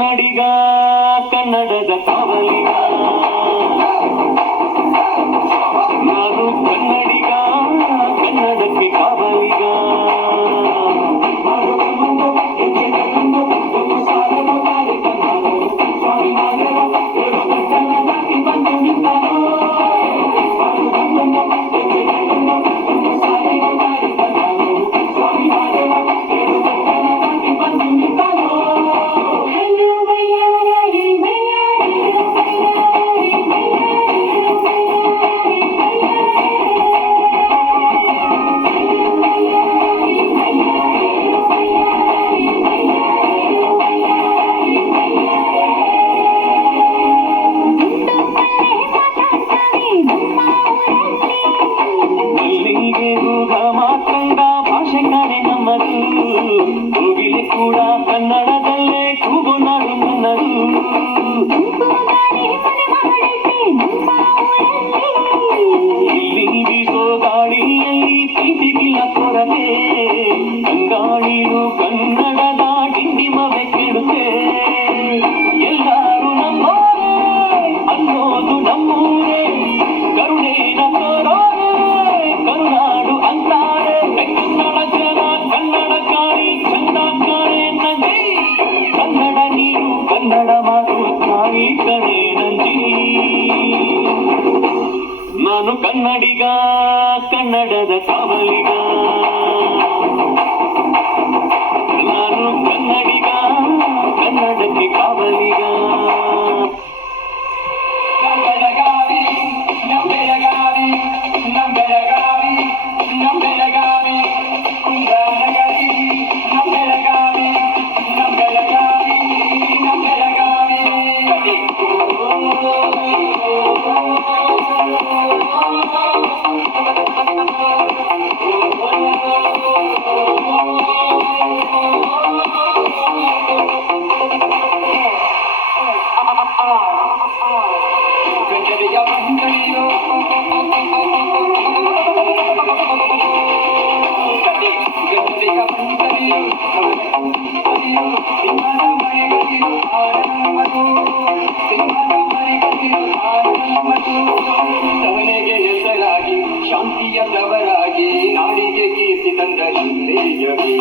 ಕನ್ನಡಿಗ ಕನ್ನಡದ ಕಾವಲಿಗ ನಾನು ಕನ್ನಡಿಗ ಕನ್ನಡಕ್ಕೆ ಕಾವಲಿಗ ಹೋಗಿಲಿ ಕೂಡ ಕನ್ನಡದಲ್ಲೇ ಕೂಗು ನಾಡು ನನ್ನದು ಇಲ್ಲಿ ಬೀಸೋ ಗಾಳಿಯಲ್ಲಿ ಪ್ರೀತಿಗಿಲ್ಲ ಕೊರತೆ ಕಂಗಾಳಿಯು ಕನ್ನಡದ ಡಿಂಡಿಮವೆ ಕೇಳುತ್ತೆ ಎಲ್ಲರೂ ನಮ್ಮೋರೇ ಅನ್ನೋದು ನಮ್ಮೂರೇ ಕರುಣೇನ ತೋರೋರೇ ಕರುನಾಡು ಅಂತಾರೆ ಕನ್ನಡ ಜನ ಕನ್ನಡಕ್ಕಾಗಿ ಚಂದ ಕಾಣೆ ನಂಜಿ ಕನ್ನಡ ನೀರು ಕನ್ನಡ ಮಾತು ತಾಯಿ ಕಣೆ ನಂಜಿ ನಾನು ಕನ್ನಡಿಗ ಕನ್ನಡದ ಕಾವಲಿಗ ನಾನು ಕನ್ನಡಿಗ ಕನ್ನಡಕ್ಕೆ ಕಾವಲಿಗ ಸವನೆಗೆ ಹೆಸರಾಗಿ ಶಾಂತಿಯ ತವರಾಗಿ ನಾಡಿಗೆ ಕೀರ್ತಿ ತಂದ ಶ್ರೀದೇವಿ